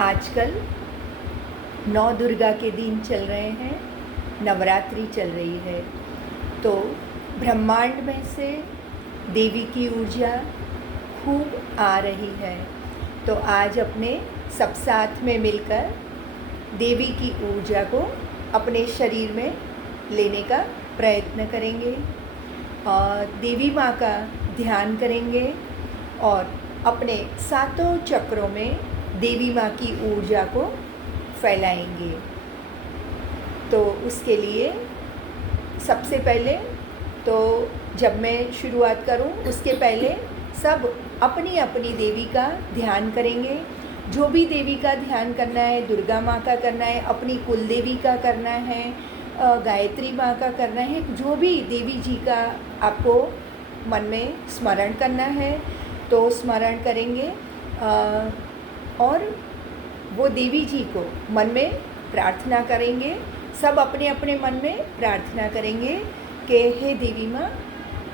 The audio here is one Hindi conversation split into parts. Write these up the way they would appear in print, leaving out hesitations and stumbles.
आजकल नौ दुर्गा के दिन चल रहे हैं, नवरात्रि चल रही है, तो ब्रह्मांड में से देवी की ऊर्जा खूब आ रही है। तो आज अपने सब साथ में मिलकर देवी की ऊर्जा को अपने शरीर में लेने का प्रयत्न करेंगे और देवी माँ का ध्यान करेंगे और अपने सातों चक्रों में देवी माँ की ऊर्जा को फैलाएंगे। तो उसके लिए सबसे पहले तो जब मैं शुरुआत करूं उसके पहले सब अपनी अपनी देवी का ध्यान करेंगे। जो भी देवी का ध्यान करना है, दुर्गा माँ का करना है, अपनी कुल देवी का करना है, गायत्री माँ का करना है, जो भी देवी जी का आपको मन में स्मरण करना है तो स्मरण करेंगे और वो देवी जी को मन में प्रार्थना करेंगे। सब अपने अपने मन में प्रार्थना करेंगे कि हे देवी माँ,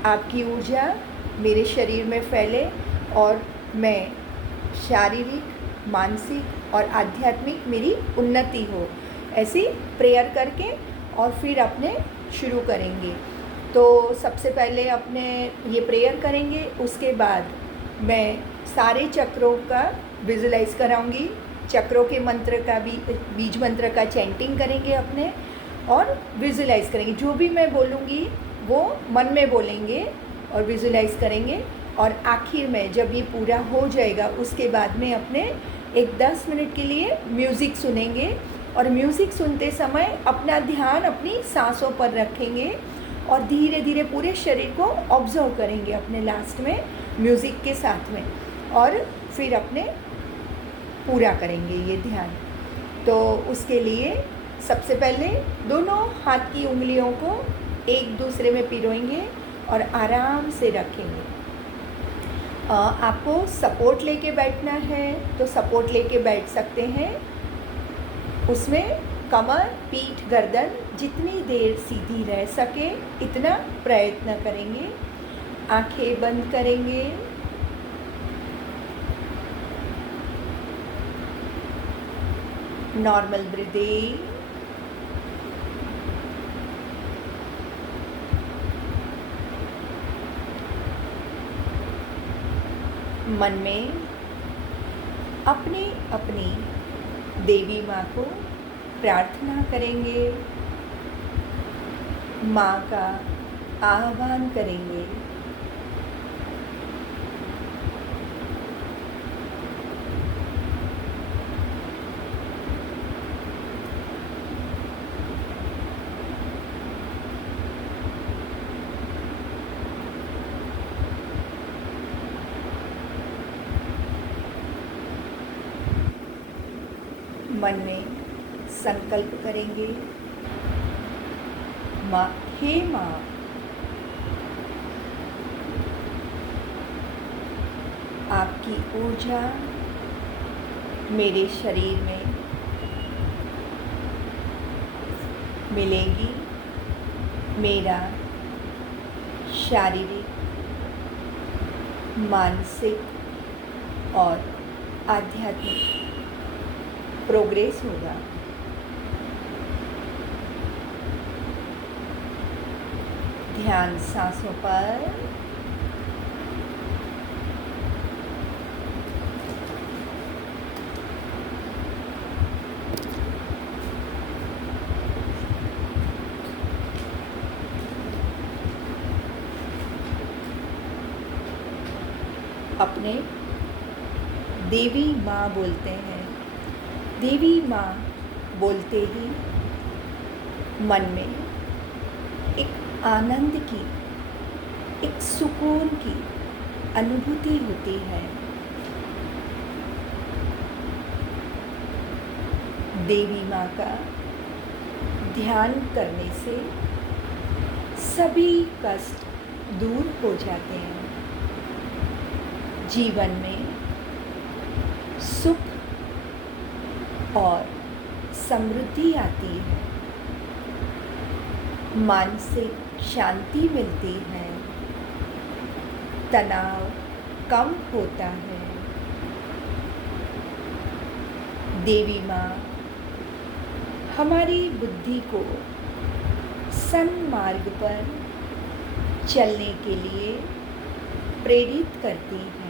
आपकी ऊर्जा मेरे शरीर में फैले और मैं शारीरिक, मानसिक और आध्यात्मिक मेरी उन्नति हो। ऐसी प्रेयर करके और फिर अपने शुरू करेंगे। तो सबसे पहले अपने ये प्रेयर करेंगे, उसके बाद मैं सारे चक्रों का विजुलाइज कराऊंगी। चक्रों के मंत्र का भी, बीज मंत्र का चैंटिंग करेंगे अपने और विजुलाइज करेंगे। जो भी मैं बोलूँगी वो मन में बोलेंगे और विजुलाइज करेंगे। और आखिर में जब ये पूरा हो जाएगा उसके बाद में अपने एक 10 मिनट के लिए म्यूज़िक सुनेंगे और म्यूज़िक सुनते समय अपना ध्यान अपनी सांसों पर रखेंगे और धीरे धीरे पूरे शरीर को ऑब्जर्व करेंगे अपने लास्ट में म्यूज़िक के साथ में, और फिर अपने पूरा करेंगे ये ध्यान। तो उसके लिए सबसे पहले दोनों हाथ की उंगलियों को एक दूसरे में पिरोएंगे और आराम से रखेंगे। आपको सपोर्ट लेके बैठना है तो सपोर्ट लेके बैठ सकते हैं। उसमें कमर, पीठ, गर्दन जितनी देर सीधी रह सके इतना प्रयत्न करेंगे। आंखें बंद करेंगे। Normal breathing. मन में अपनी अपनी देवी माँ को प्रार्थना करेंगे, माँ का आह्वान करेंगे। मन में संकल्प करेंगे, माँ, हे माँ, आपकी ऊर्जा मेरे शरीर में मिलेगी। मेरा शारीरिक, मानसिक और आध्यात्मिक प्रोग्रेस होगा। ध्यान सांसों पर। अपने देवी माँ बोलते हैं। देवी माँ बोलते ही मन में एक आनंद की, एक सुकून की अनुभूति होती है। देवी माँ का ध्यान करने से सभी कष्ट दूर हो जाते हैं। जीवन में सुख और समृद्धि आती है, मानसिक शांति मिलती है, तनाव कम होता है। देवी माँ हमारी बुद्धि को सन्मार्ग पर चलने के लिए प्रेरित करती हैं।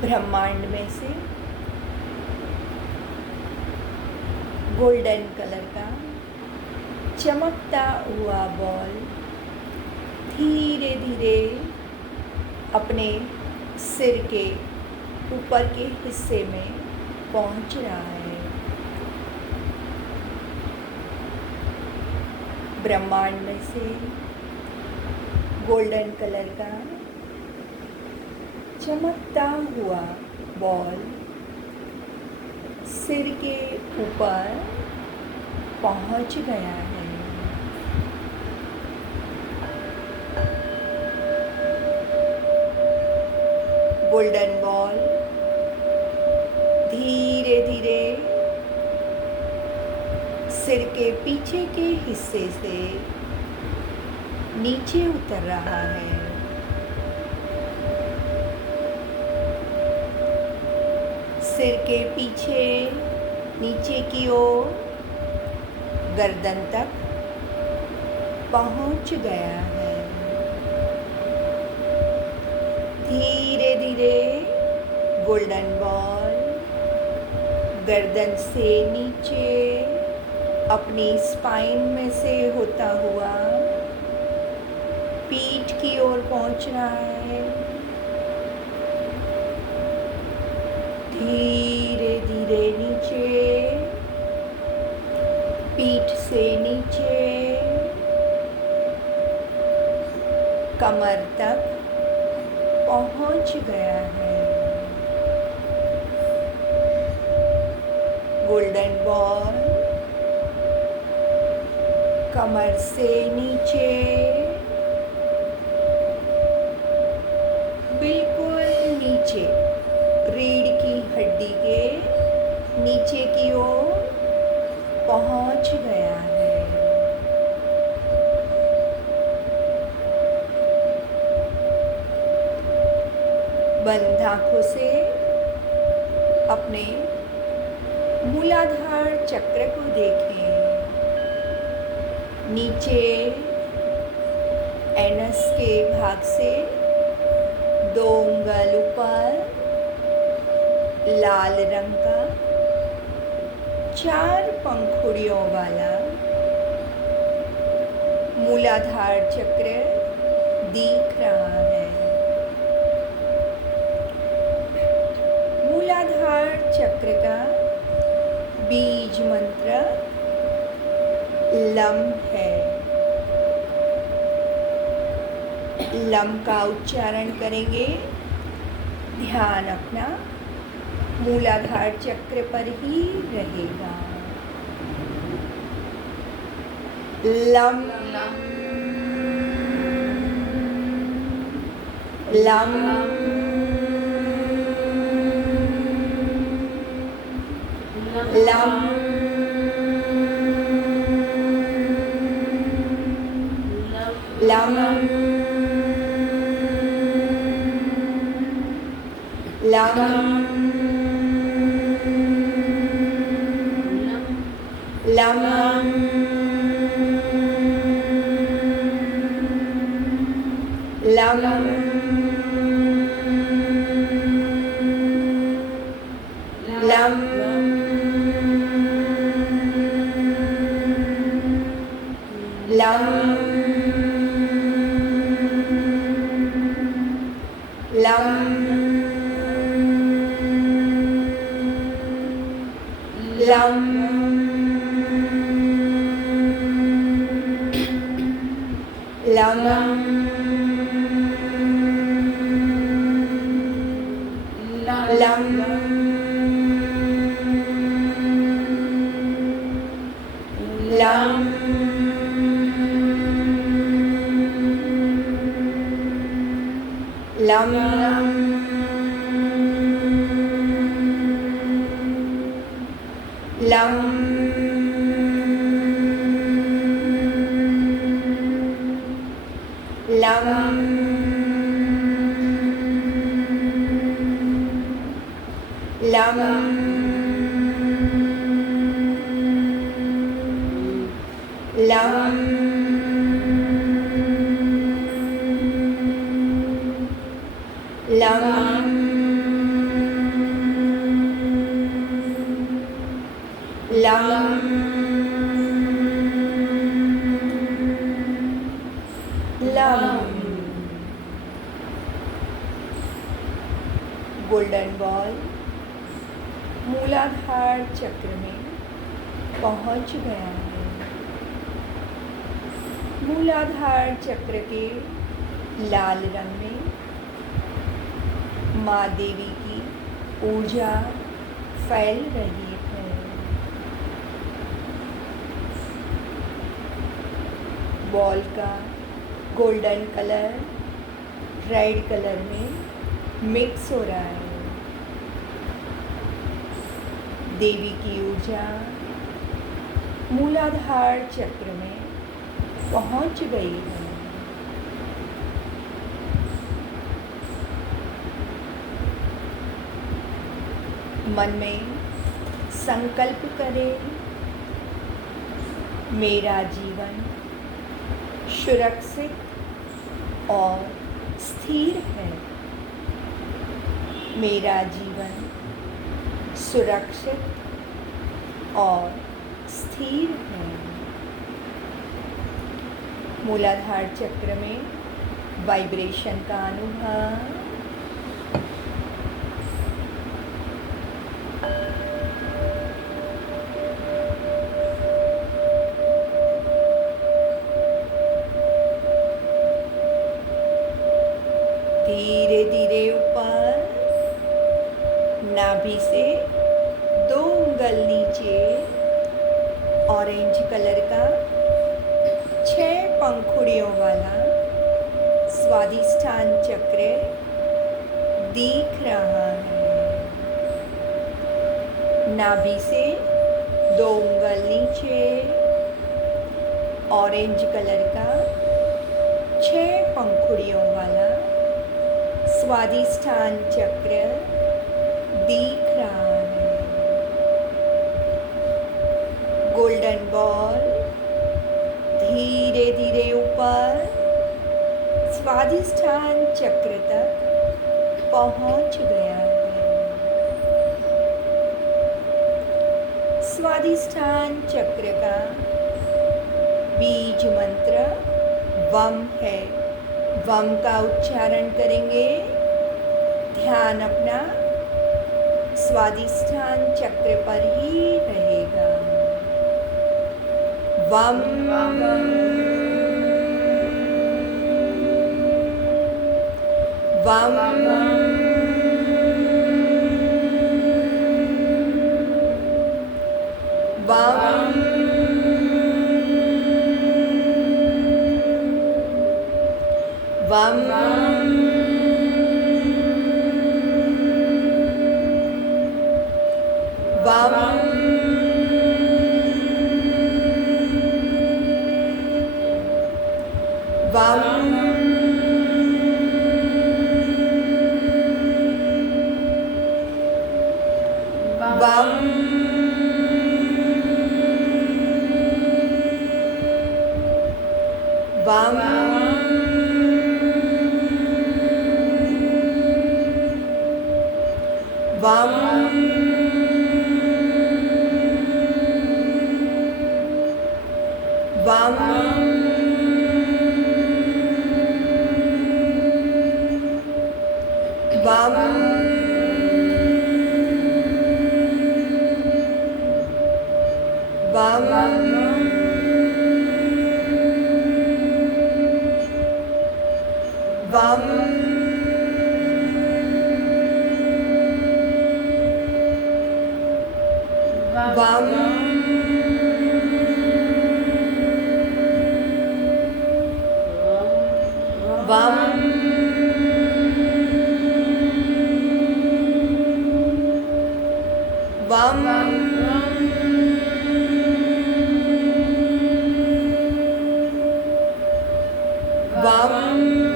ब्रह्मांड में से गोल्डन कलर का चमकता हुआ बॉल धीरे धीरे अपने सिर के ऊपर के हिस्से में पहुंच रहा है। ब्रह्मांड में से गोल्डन कलर का चमकता हुआ बॉल सिर के ऊपर पहुंच गया है। गोल्डन बॉल धीरे धीरे सिर के पीछे के हिस्से से नीचे उतर रहा है। सिर के पीछे नीचे की ओर गर्दन तक पहुंच गया है। धीरे धीरे गोल्डन बॉल गर्दन से नीचे अपनी स्पाइन में से होता हुआ पीठ की ओर पहुंच रहा है। धीरे धीरे नीचे पीठ से नीचे कमर तक पहुंच गया है। गोल्डन बॉल कमर से नीचे बिल्कुल नीचे रीढ़ की हड्डी के नीचे की ओर पहुंच गया है। बंद आंखों से अपने मूलाधार चक्र को देखें। नीचे एनस के भाग से 2 उंगल ऊपर लाल रंग का 4 पंखुड़ियों वाला मूलाधार चक्र दिख रहा है। मूलाधार चक्र का बीज मंत्र लम है। लम का उच्चारण करेंगे। ध्यान अपना मूलाधार चक्र पर ही रहेगा। Lump lump lump lump lump lump lump lump lump lump lump lump lump lump lump lam lam lam lam lam lam golden ball मूलाधार चक्र में पहुंच गया है। मूलाधार चक्र के लाल रंग में माँ देवी की ऊर्जा फैल रही है। बॉल का गोल्डन कलर रेड कलर में मिक्स हो रहा है। देवी की ऊर्जा मूलाधार चक्र में पहुंच गई है। मन में संकल्प करें, मेरा जीवन सुरक्षित और स्थिर है। मेरा जीवन सुरक्षित और स्थिर है। मूलाधार चक्र में वाइब्रेशन का अनुभव, धीरे धीरे ऊपर, नाभि से 2 उंगल नीचे ऑरेंज कलर का 6 पंखुड़ियों वाला स्वादिष्ठान चक्र दिख रहा है। नाभि से 2 उंगल नीचे ऑरेंज कलर का 6 पंखुड़ियों वाला स्वादिष्ठान चक्र दिख रहा है। गोल्डन बॉल धीरे धीरे ऊपर स्वादिष्ठान चक्र तक पहुंच गया है। स्वादिष्ठान चक्र का बीज मंत्र वम है। वम का उच्चारण करेंगे। ध्यान अपना स्वादिष्ठान चक्र पर ही रहेगा। वम वम वम वम वम वम वम वम वम वम वम वम वम वम वम वम वम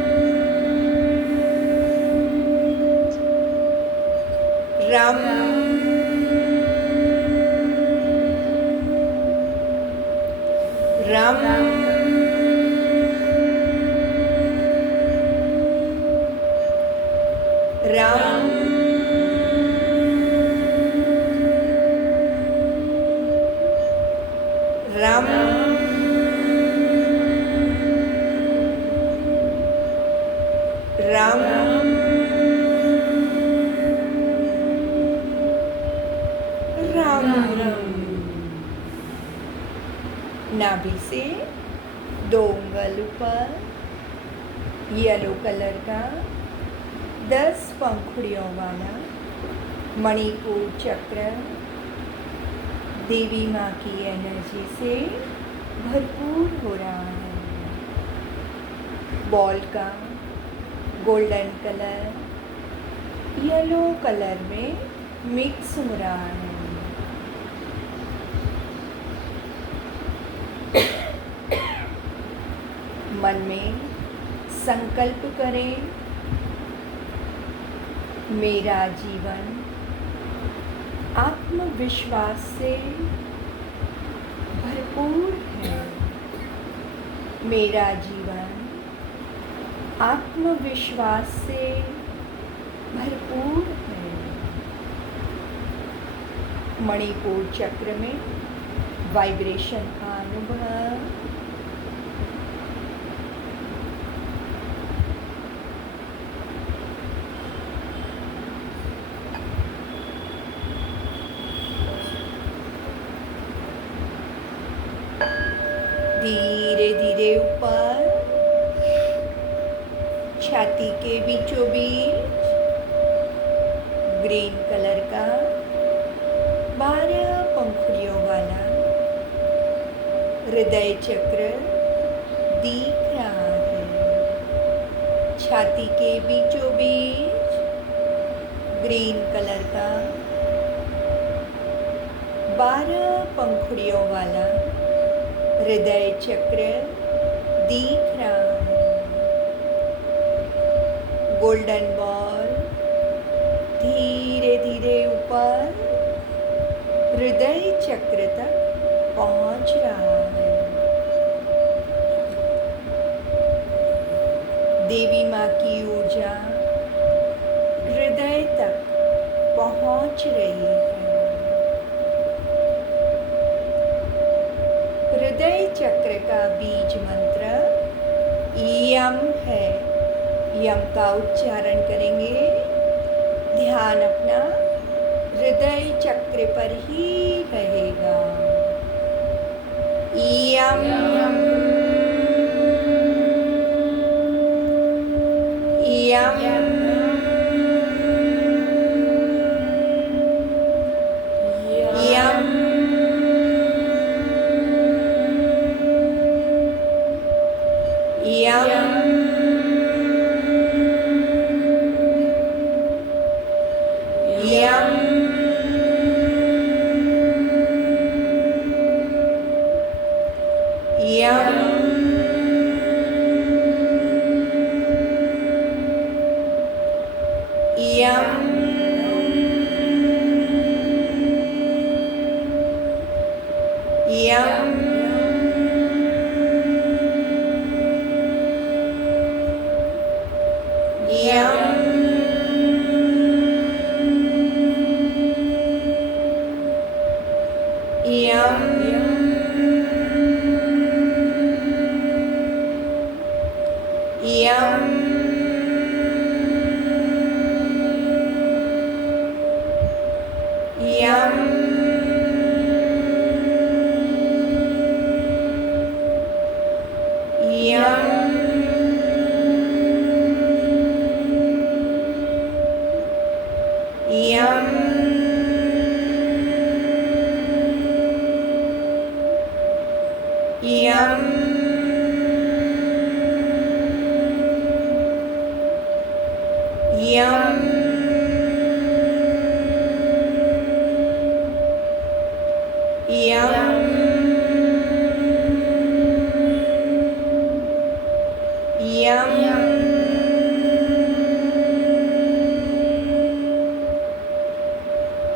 रम रम रम रम रम रम। नाभि से 2 उंगल ऊपर येलो कलर का 10 पंखुड़ियों वाला मणिपुर चक्र देवी माँ की एनर्जी से भरपूर हो रहा है। बॉल का गोल्डन कलर येलो कलर में मिक्स हो रहा है। मन में संकल्प करें, मेरा जीवन आत्मविश्वास से भरपूर है। मेरा जीवन आत्मविश्वास से भरपूर है। मणिपुर चक्र में वाइब्रेशन का अनुभव, धीरे धीरे ऊपर छाती के बीचों बीच ग्रीन कलर का 12 पंखुड़ियों वाला हृदय चक्र दिख रहा है। छाती के बीचों बीच ग्रीन कलर का 12 पंखुड़ियों वाला हृदय चक्र दिख रहा है। गोल्डन बॉल धीरे धीरे ऊपर हृदय चक्र तक पहुंच रहा है। देवी माँ की ऊर्जा हृदय तक पहुंच रही है। हृदय चक्र का बीज मंत्र यम है। यम का उच्चारण करेंगे। ध्यान अपना हृदय चक्र पर ही रहेगा। यम यम यम यम यम यम यम यम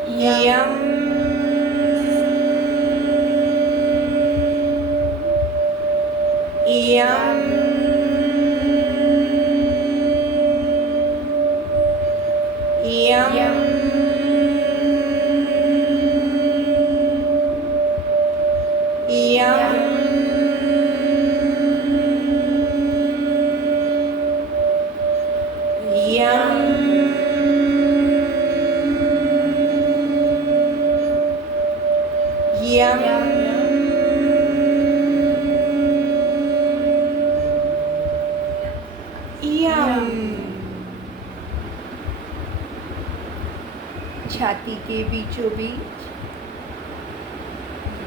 यम यम यम यम यम यम यम। छाती के बीचों बीच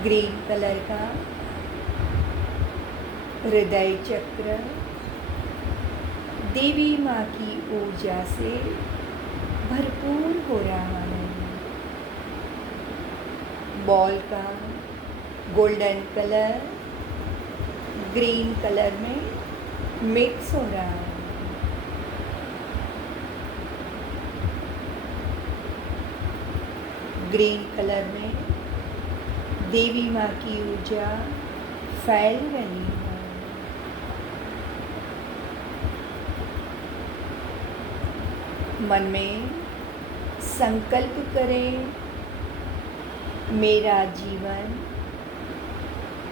ग्रीन कलर का हृदय चक्र देवी माँ की ऊर्जा से भरपूर हो रहा है। बॉल का गोल्डन कलर ग्रीन कलर में मिक्स हो रहा है। ग्रीन कलर में देवी माँ की ऊर्जा फैल रही है। मन में संकल्प करें, मेरा जीवन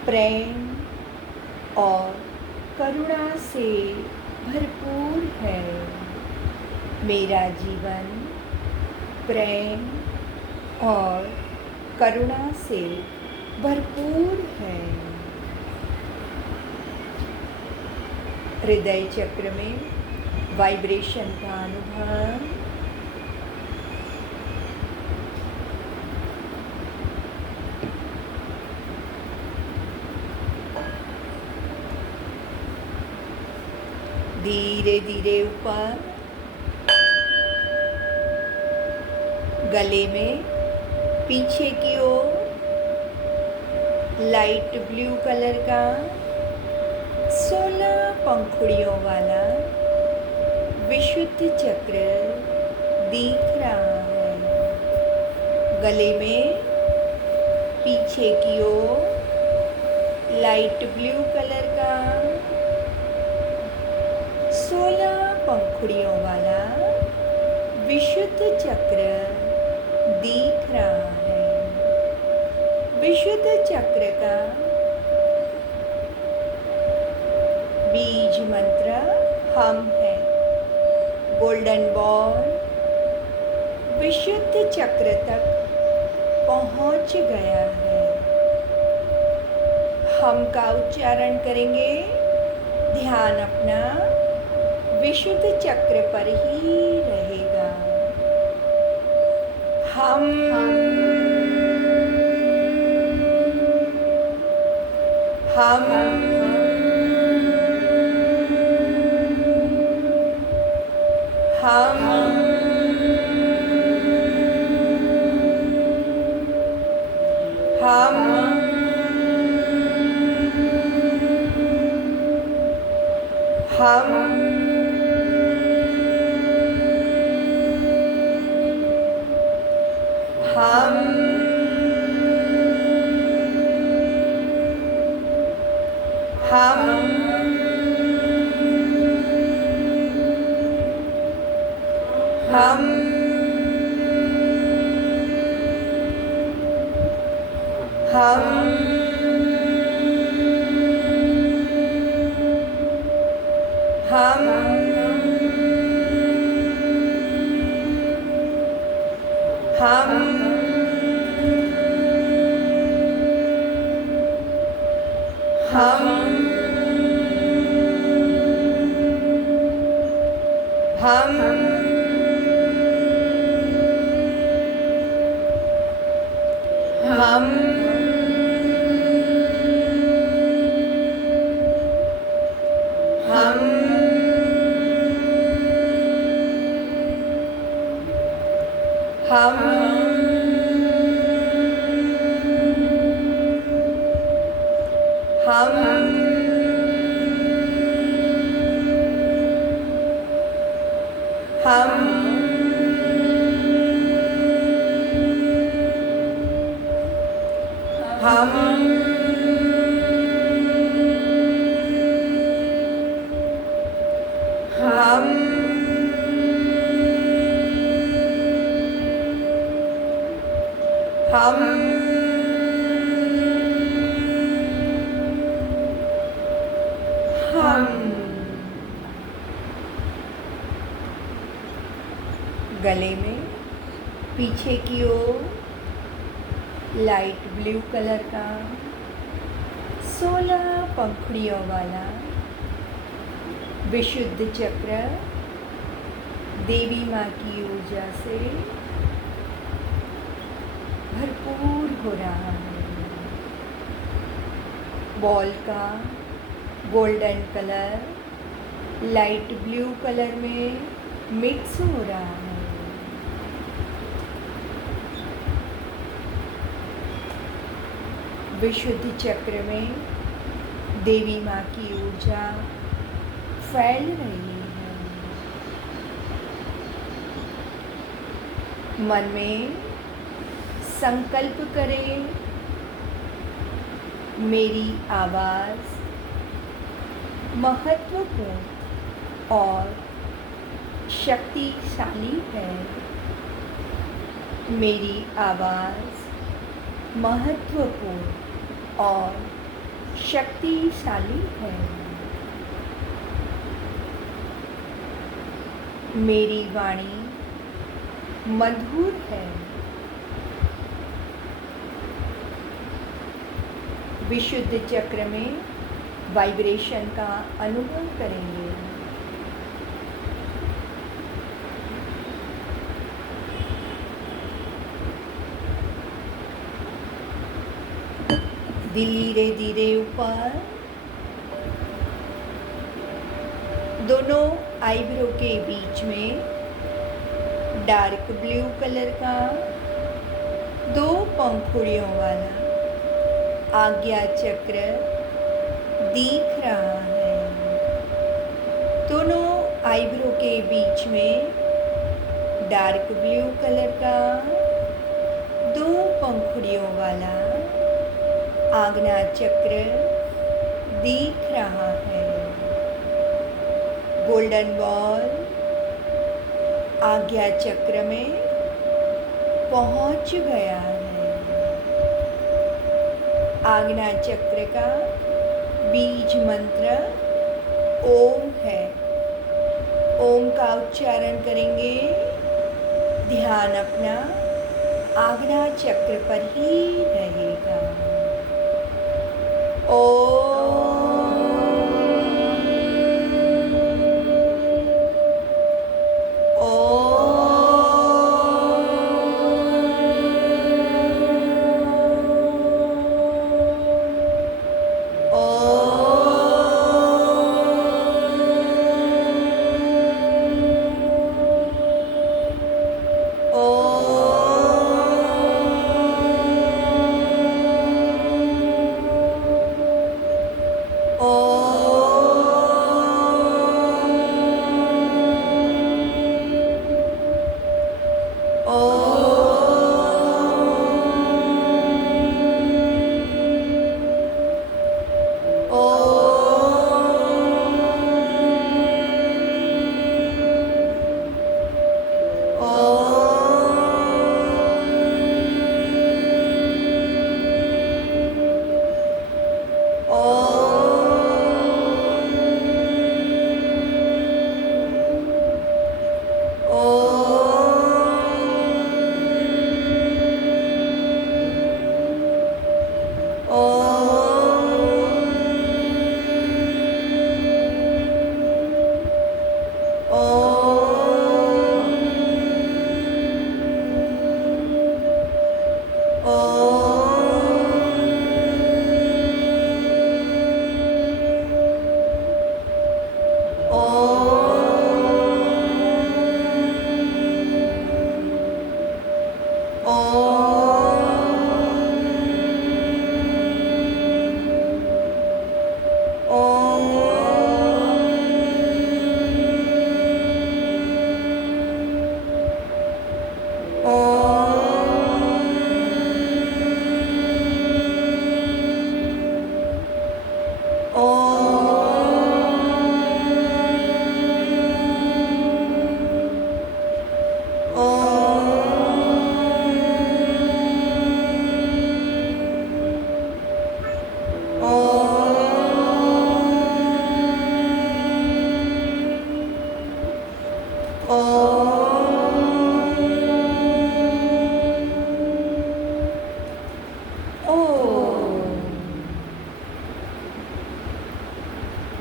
प्रेम और करुणा से भरपूर है। मेरा जीवन प्रेम और करुणा से भरपूर है। हृदय चक्र में वाइब्रेशन का अनुभव, धीरे धीरे ऊपर गले में पीछे की ओर लाइट ब्लू कलर का 16 पंखुड़ियों वाला विशुद्ध चक्र दिख रहा है। गले में पीछे की ओर लाइट ब्लू कलर का 16 पंखुड़ियों वाला विशुद्ध चक्र दिख रहा है। विशुद्ध चक्र का बीज मंत्र हम है। गोल्डन बॉल विशुद्ध चक्र तक पहुंच गया है। हम का उच्चारण करेंगे। ध्यान अपना विशुद्ध चक्र पर ही रहेगा। हम हम हम हम हम हम हम हम हम हम हम हम गले में पीछे की ओर लाइट ब्लू कलर का 16 पंखुड़ियों वाला विशुद्ध चक्र देवी माँ की ऊर्जा से भरपूर हो रहा है। बॉल का golden colour light blue colour में मिक्स हो रहा है। विशुद्ध चक्र में देवी माँ की ऊर्जा फैल रही है। मन में संकल्प करें, मेरी आवाज़ महत्वपूर्ण और शक्तिशाली है। मेरी आवाज़ महत्वपूर्ण और शक्तिशाली है। मेरी वाणी मधुर है। विशुद्ध चक्र में वाइब्रेशन का अनुभव करेंगे। धीरे धीरे ऊपर दोनों आईब्रो के बीच में डार्क ब्लू कलर का 2 पंखुड़ियों वाला आज्ञा चक्र दिख रहा है। दोनों आईब्रो के बीच में डार्क ब्लू कलर का 2 पंखुड़ियों वाला आज्ञा चक्र दिख रहा है। गोल्डन बॉल आज्ञा चक्र में पहुंच गया है। आज्ञा चक्र का बीज मंत्र ओम है। ओम का उच्चारण करेंगे। ध्यान अपना आज्ञा चक्र पर ही रहेगा।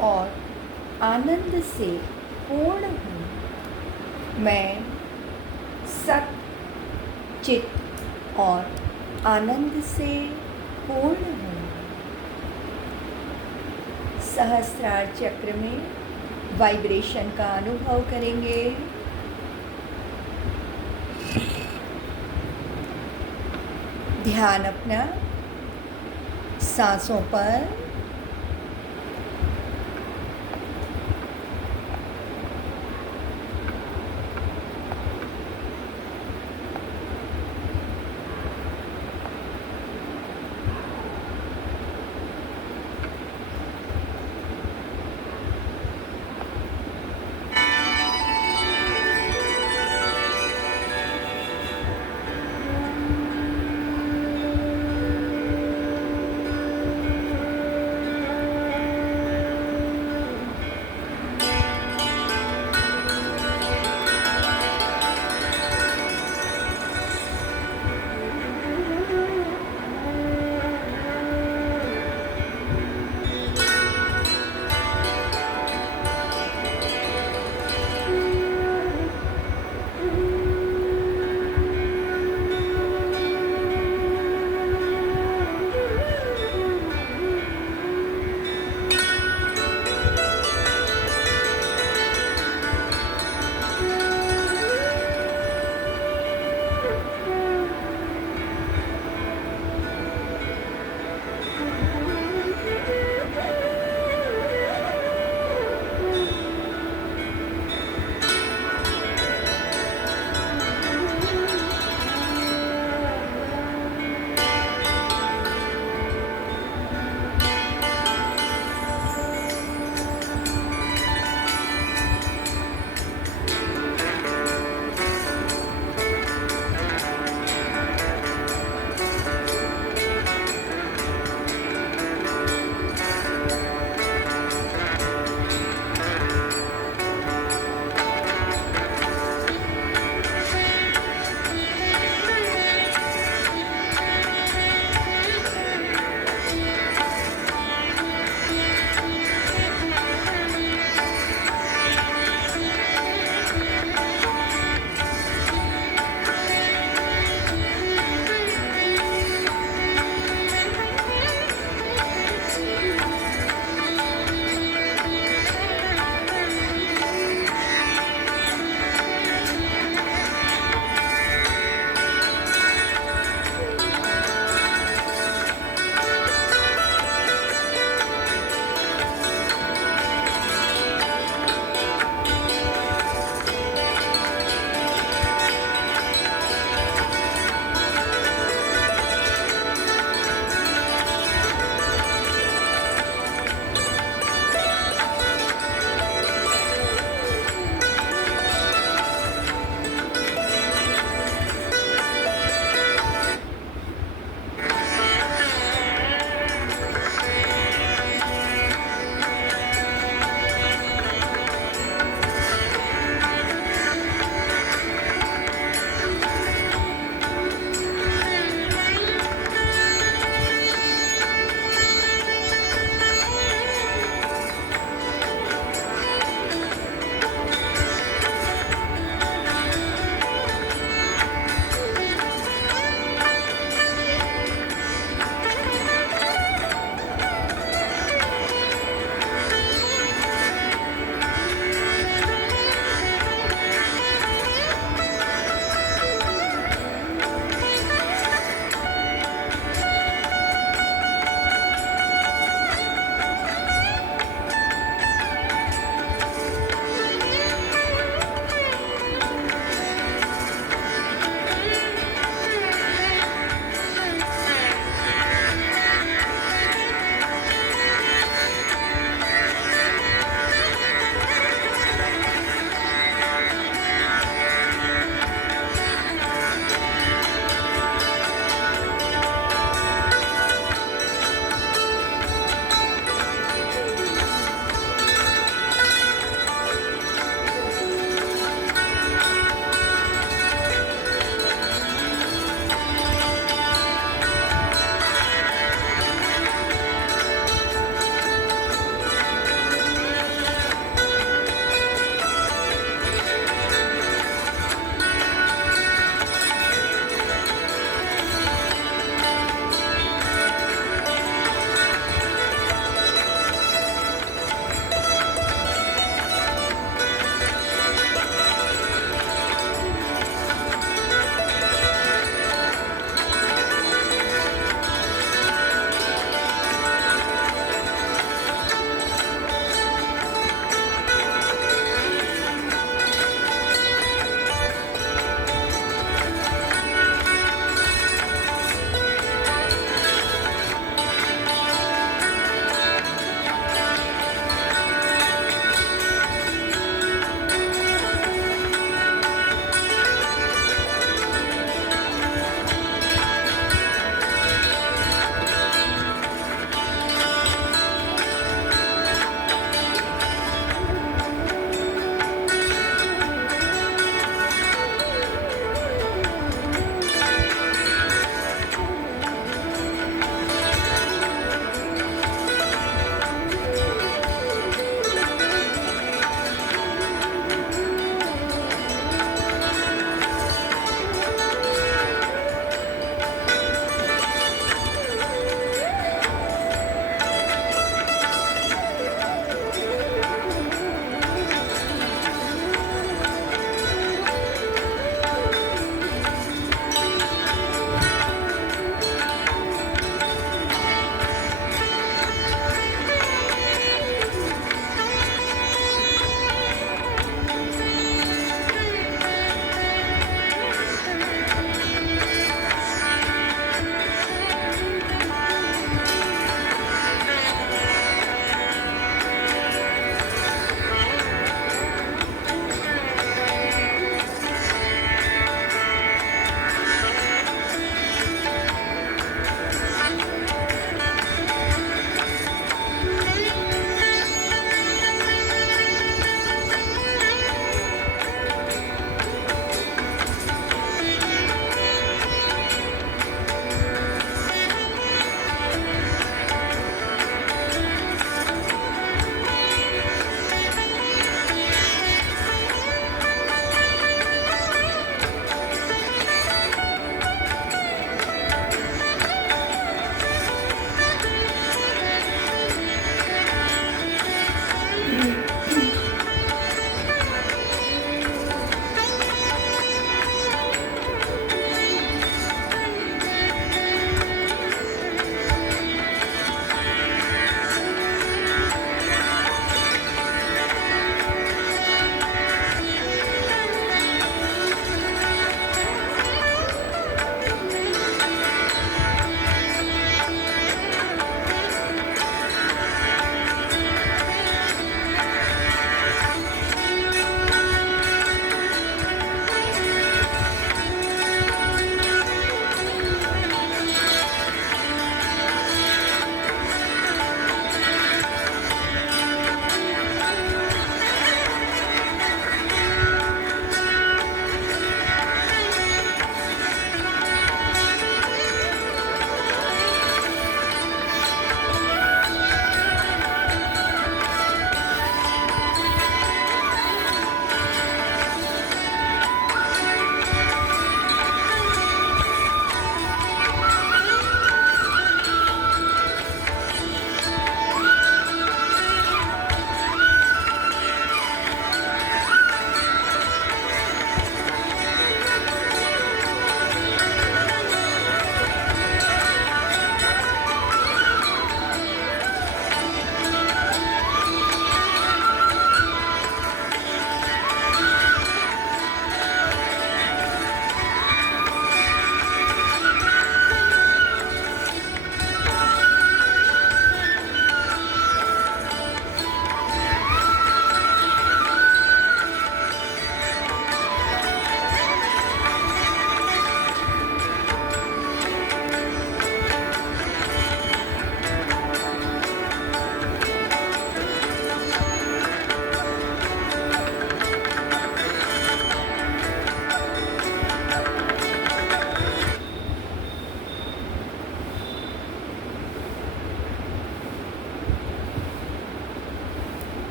और आनंद से पूर्ण हूँ। मैं सत, चित और आनंद से पूर्ण हूँ। सहस्त्रार चक्र में वाइब्रेशन का अनुभव करेंगे। ध्यान अपना सांसों पर।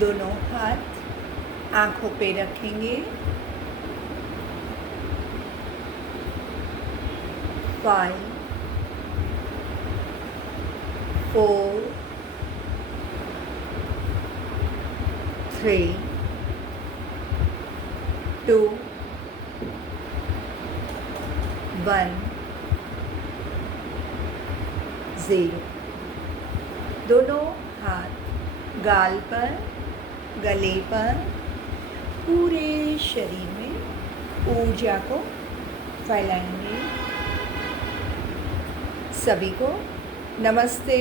दोनों हाथ आँखों पे रखेंगे। 5, 4, 3, 2, 1, 0। दोनों हाथ गाल पर, गले पर, पूरे शरीर में ऊर्जा को फैलाएंगे। सभी को नमस्ते।